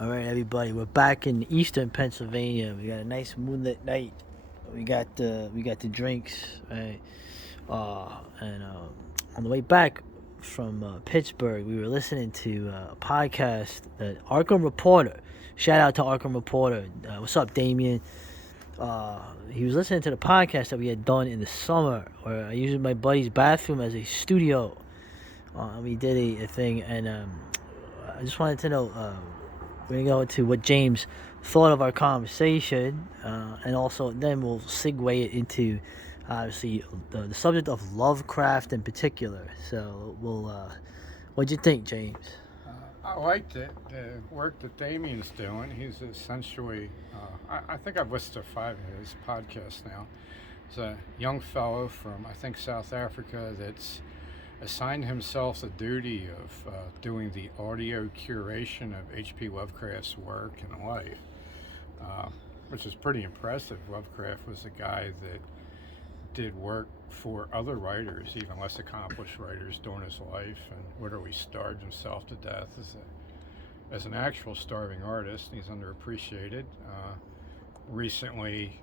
All right, everybody, we're back in eastern Pennsylvania. We got a nice moonlit night. We got the drinks, right? And on the way back from Pittsburgh, we were listening to a podcast that Arkham Reporter. Shout out to Arkham Reporter. What's up, Damien? He was listening to the podcast that we had done in the summer, where I used my buddy's bathroom as a studio. We did a thing, and I just wanted to know. We're going to go into what James thought of our conversation, and also then we'll segue it into, obviously, the subject of Lovecraft in particular. So, what'd you think, James? I liked it. The work that Damien's doing, he's essentially, I think I've listened to 5 of his podcasts now. He's a young fellow from, I think, South Africa that's assigned himself the duty of doing the audio curation of H.P. Lovecraft's work and life, which is pretty impressive. Lovecraft was a guy that did work for other writers, even less accomplished writers, during his life, and literally starved himself to death as an actual starving artist. He's underappreciated. Recently,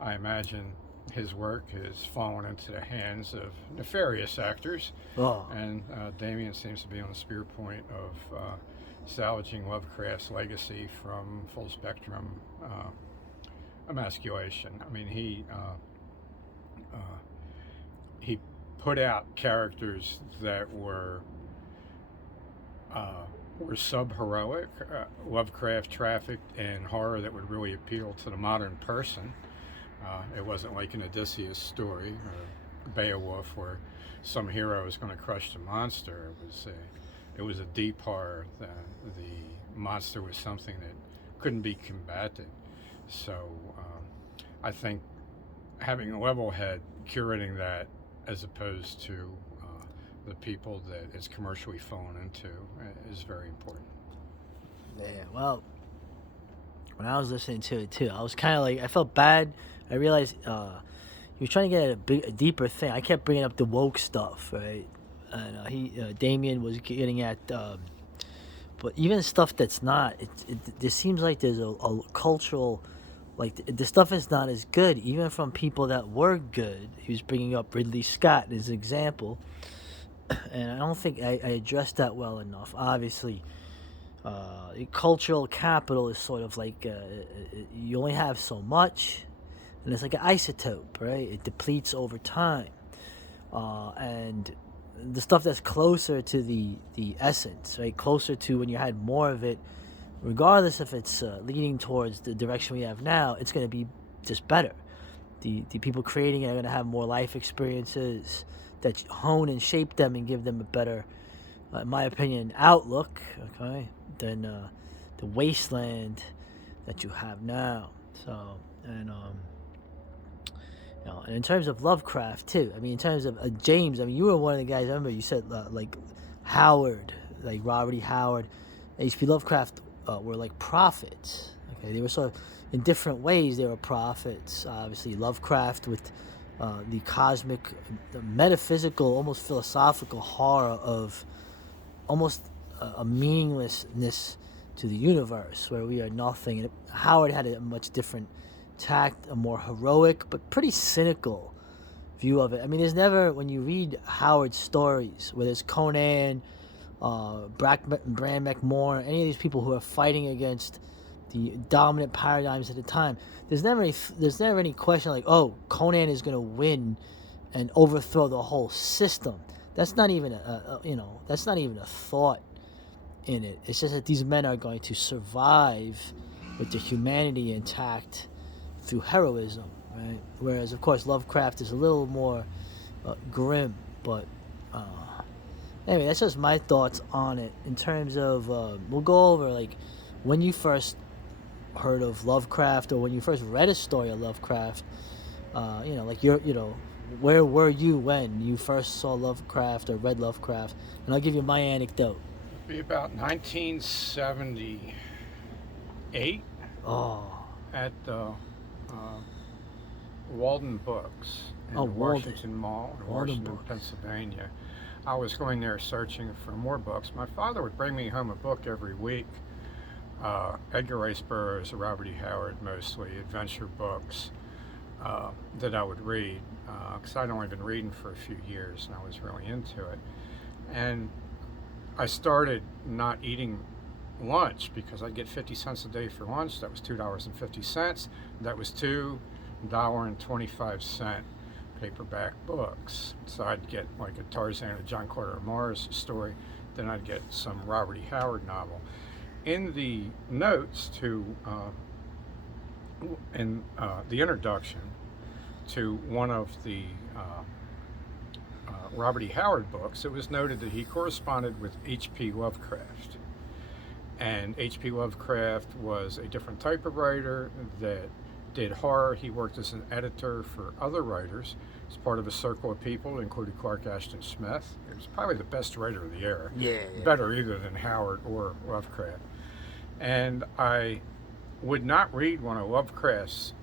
I imagine his work has fallen into the hands of nefarious actors, and Damien seems to be on the spear point of salvaging Lovecraft's legacy from full spectrum emasculation. I mean, he put out characters that were sub-heroic. Lovecraft trafficked in horror that would really appeal to the modern person. It wasn't like an Odysseus story or Beowulf where some hero is going to crush the monster. It was a deep horror. The monster was something that couldn't be combated. So I think having a level head curating that as opposed to the people that it's commercially fallen into is very important. Yeah, well, when I was listening to it too, I was kind of like, I felt bad. I realized he was trying to get at a deeper thing. I kept bringing up the woke stuff, right? And Damien was getting at, but even stuff that's not. There seems like there's a cultural, like the stuff is not as good, even from people that were good. He was bringing up Ridley Scott as an example, and I don't think I addressed that well enough. Obviously, cultural capital is sort of like you only have so much, and it's like an isotope, right? It depletes over time, and the stuff that's closer to the essence, right? Closer to when you had more of it, regardless if it's leading towards the direction we have now, it's going to be just better. The people creating it are going to have more life experiences that hone and shape them and give them a better, in my opinion, outlook, okay, than the wasteland that you have now. So, and and in terms of Lovecraft too, I mean, in terms of James, I mean, you were one of the guys. I remember you said like Howard, like Robert E. Howard, H.P. Lovecraft were like prophets. Okay, they were sort of in different ways. They were prophets. Obviously, Lovecraft with the cosmic, the metaphysical, almost philosophical horror of almost a meaninglessness to the universe, where we are nothing. And Howard had a much different tact, a more heroic but pretty cynical view of it. I mean, there's never, when you read Howard's stories, whether it's Conan, Bram McMorn, any of these people who are fighting against the dominant paradigms at the time, there's never any question like, oh, Conan is going to win and overthrow the whole system. That's not even that's not even a thought in it. It's just that these men are going to survive with their humanity intact through heroism, right? Whereas, of course, Lovecraft is a little more grim. But anyway, that's just my thoughts on it. In terms of, we'll go over like when you first heard of Lovecraft or when you first read a story of Lovecraft. Like where were you when you first saw Lovecraft or read Lovecraft? And I'll give you my anecdote. It'd be about 1978 Oh. at Walden Books in Oh, the Walden. Washington Mall in Walden Washington, Books. Pennsylvania. I was going there searching for more books. My father would bring me home a book every week. Edgar Rice Burroughs, Robert E. Howard, mostly adventure books that I would read, because I'd only been reading for a few years and I was really into it. And I started not eating lunch because I'd get 50 cents a day for lunch. That was $2.50. That was $2.25 paperback books. So I'd get like a Tarzan or John Carter of Mars story, then I'd get some Robert E. Howard novel. In the notes to the introduction to one of the Robert E. Howard books, it was noted that he corresponded with H.P. Lovecraft. And H.P. Lovecraft was a different type of writer that did horror. He worked as an editor for other writers. He's part of a circle of people, including Clark Ashton Smith. He was probably the best writer of the era. Yeah. Better either than Howard or Lovecraft. And I would not read one of Lovecraft's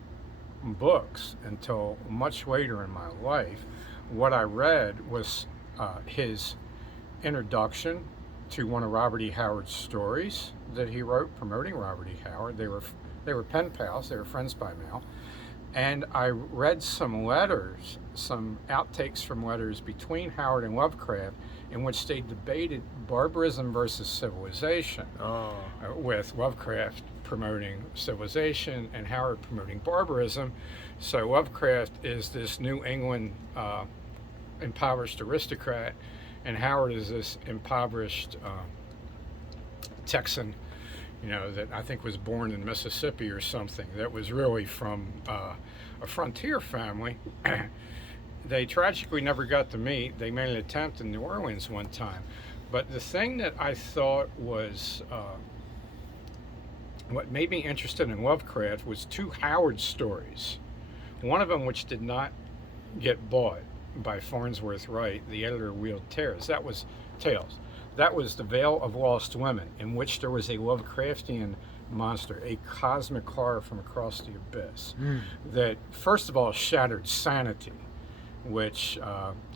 books until much later in my life. What I read was his introduction to one of Robert E. Howard's stories that he wrote promoting Robert E. Howard. They were pen pals, they were friends by mail. And I read some letters, some outtakes from letters between Howard and Lovecraft in which they debated barbarism versus civilization, with Lovecraft promoting civilization and Howard promoting barbarism. So Lovecraft is this New England impoverished aristocrat, and Howard is this impoverished Texan, that I think was born in Mississippi or something, that was really from a frontier family. They tragically never got to meet. They made an attempt in New Orleans one time. But the thing that I thought was what made me interested in Lovecraft was two Howard stories. One of them, which did not get bought by Farnsworth Wright, the editor of Wheeled Tales. That was The Veil of Lost Women, in which there was a Lovecraftian monster, a cosmic horror from across the abyss, that first of all shattered sanity, which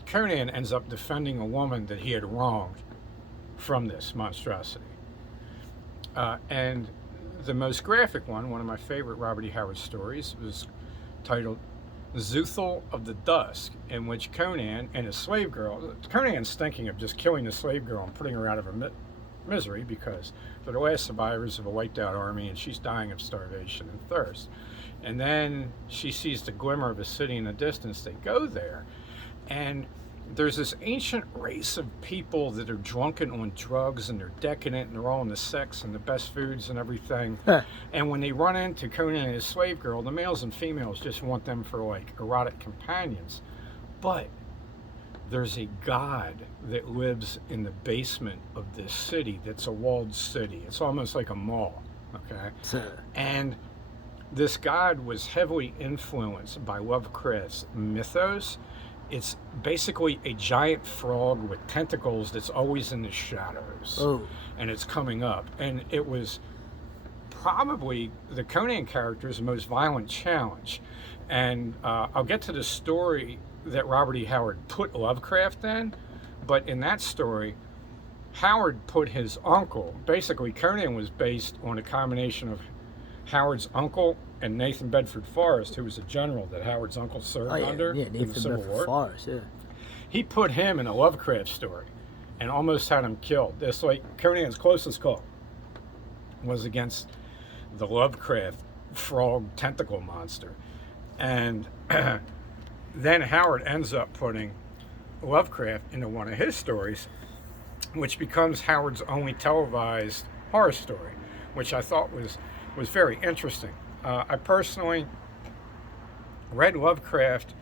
Conan ends up defending a woman that he had wronged from this monstrosity. And the most graphic one of my favorite Robert E. Howard stories, was titled Zuthal of the Dusk, in which Conan and his slave girl, Conan's thinking of just killing the slave girl and putting her out of her misery because they're the last survivors of a wiped out army and she's dying of starvation and thirst. And then she sees the glimmer of a city in the distance. They go there, and there's this ancient race of people that are drunken on drugs and they're decadent and they're all into sex and the best foods and everything. And when they run into Conan and his slave girl, the males and females just want them for like erotic companions. But there's a god that lives in the basement of this city that's a walled city. It's almost like a mall, okay? And this god was heavily influenced by Lovecraft's mythos. It's basically a giant frog with tentacles that's always in the shadows. And it's coming up. And it was probably the Conan character's most violent challenge. And I'll get to the story that Robert E. Howard put Lovecraft in, but in that story, Howard put his uncle, basically Conan was based on a combination of Howard's uncle and Nathan Bedford Forrest, who was a general that Howard's uncle served under in the Civil War. Forrest, yeah. He put him in a Lovecraft story and almost had him killed. It's like Conan's closest call was against the Lovecraft frog tentacle monster. And then Howard ends up putting Lovecraft into one of his stories, which becomes Howard's only televised horror story, which I thought was very interesting. I personally read Lovecraft,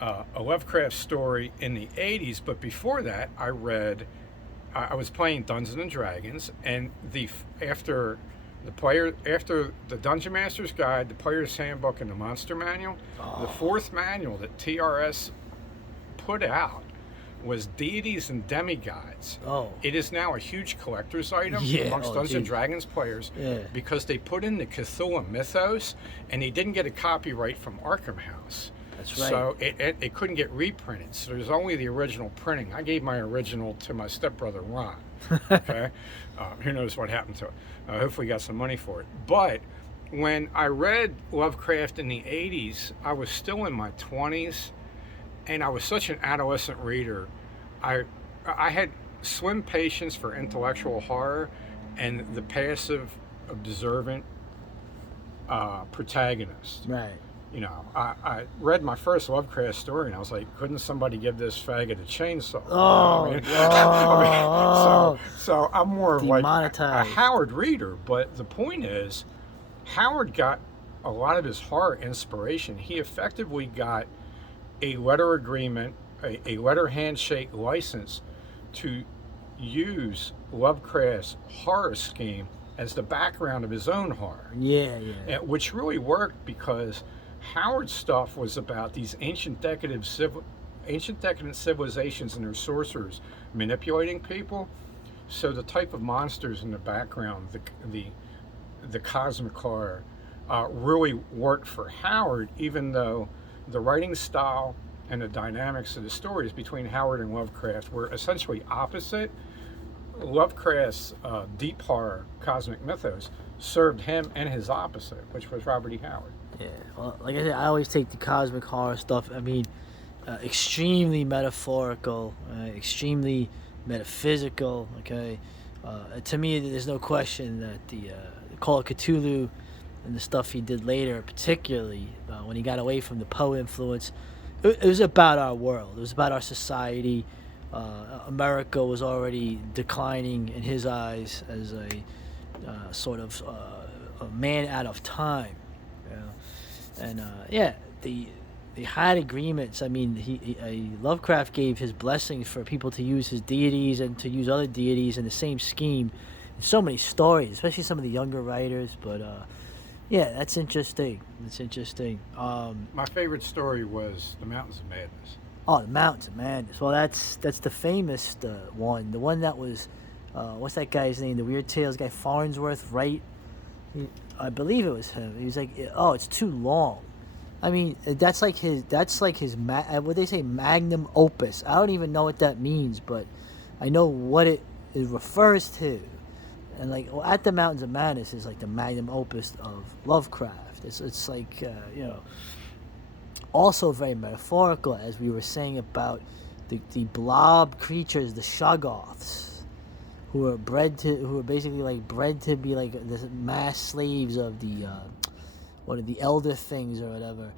a Lovecraft story in the 80s, but before that I was playing Dungeons and Dragons, and after the Dungeon Master's Guide, the Player's Handbook, and the Monster Manual, the fourth manual that TRS put out was Deities and Demigods. It is now a huge collector's item amongst Dungeons and Dragons players because they put in the Cthulhu mythos and they didn't get a copyright from Arkham House. That's right. So it couldn't get reprinted. So there's only the original printing. I gave my original to my stepbrother Ron. Okay, who knows what happened to it? Hopefully, got some money for it. But when I read Lovecraft in the '80s, I was still in my 20s, and I was such an adolescent reader. I I had slim patience for intellectual horror and the passive, observant protagonist. Right. You know, I read my first Lovecraft story and I was like, couldn't somebody give this faggot a chainsaw? Oh, You know what I mean? oh, So I'm more of like a demonetized. Howard reader, but the point is, Howard got a lot of his horror inspiration. He effectively got a letter agreement, a letter handshake license to use Lovecraft's horror scheme as the background of his own horror. Yeah, yeah. Which really worked because Howard's stuff was about these ancient decadent civilizations and their sorcerers manipulating people. So the type of monsters in the background, the cosmic horror, really worked for Howard, even though the writing style and the dynamics of the stories between Howard and Lovecraft were essentially opposite. Lovecraft's deep horror cosmic mythos served him and his opposite, which was Robert E. Howard. Yeah, well, like I said, I always take the cosmic horror stuff. I mean, extremely metaphorical, extremely metaphysical. Okay, to me, there's no question that the Call of Cthulhu and the stuff he did later, particularly when he got away from the Poe influence, it was about our world. It was about our society. America was already declining in his eyes as a sort of a man out of time. You know? And yeah, they had agreements. I mean, Lovecraft gave his blessings for people to use his deities and to use other deities in the same scheme. In so many stories, especially some of the younger writers. But yeah, that's interesting. That's interesting. My favorite story was The Mountains of Madness. Oh, the Mountains of Madness. Well, that's the famous one. The one that was, what's that guy's name? The Weird Tales guy, Farnsworth, right? I believe it was him. He was like, oh, it's too long. I mean, that's like his what they say, magnum opus. I don't even know what that means, but I know what it refers to. And like, well, At the Mountains of Madness is like the magnum opus of Lovecraft. It's like, you know, also very metaphorical, as we were saying about the blob creatures, the Shoggoths, who are basically like bred to be like the mass slaves of the the elder things or whatever.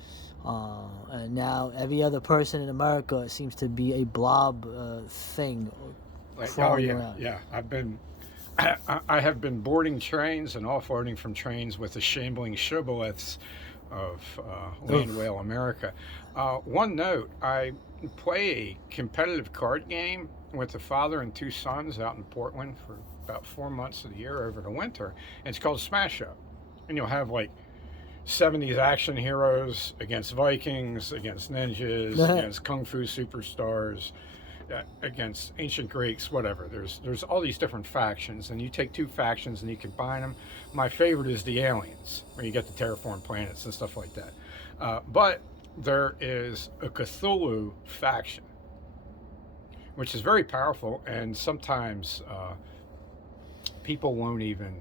And now every other person in America seems to be a blob thing crawling around. Yeah. I have been boarding trains and offloading from trains with the shambling shibboleths of land whale America. One note: I play a competitive card game with a father and two sons out in Portland for about 4 months of the year over the winter. And it's called Smash Up, and you'll have like 70s action heroes against Vikings, against ninjas, against kung fu superstars, against ancient Greeks, whatever. There's all these different factions, and you take two factions and you combine them. My favorite is the aliens, where you get the terraform planets and stuff like that. But there is a Cthulhu faction, which is very powerful, and sometimes people won't even,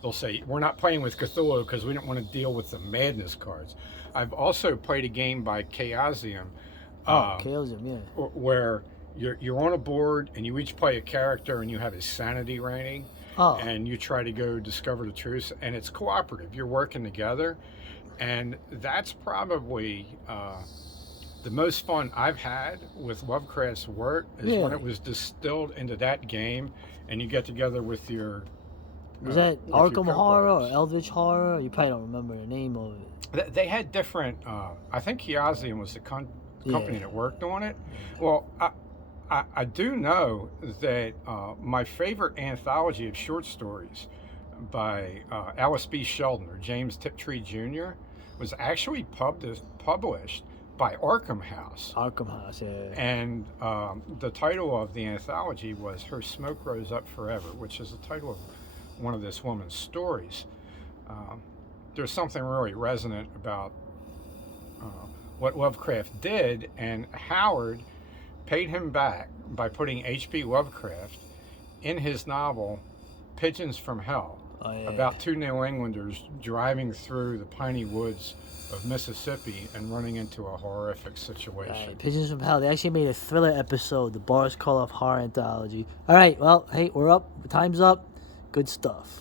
they'll say, we're not playing with Cthulhu because we don't want to deal with the madness cards. I've also played a game by Chaosium. Chaosium, yeah. Where you're on a board and you each play a character and you have a sanity rating. And you try to go discover the truth, and it's cooperative. You're working together, and that's probably the most fun I've had with Lovecraft's work is when it was distilled into that game, and you get together with your. Was that Arkham Horror or Eldritch Horror? You probably don't remember the name of it. They had different. I think Chaosium was the company that worked on it. Well, I do know that my favorite anthology of short stories by Alice B. Sheldon or James Tiptree Jr. was actually published by Arkham House. Arkham House, yeah. And the title of the anthology was Her Smoke Rose Up Forever, which is the title of one of this woman's stories. There's something really resonant about what Lovecraft did, and Howard paid him back by putting H.P. Lovecraft in his novel, Pigeons from Hell, Oh, yeah. about two New Englanders driving through the piney woods of Mississippi and running into a horrific situation. Right, Pigeons from Hell. They actually made a thriller episode, the Boris Karloff horror anthology. All right, well, hey, we're up. Time's up. Good stuff.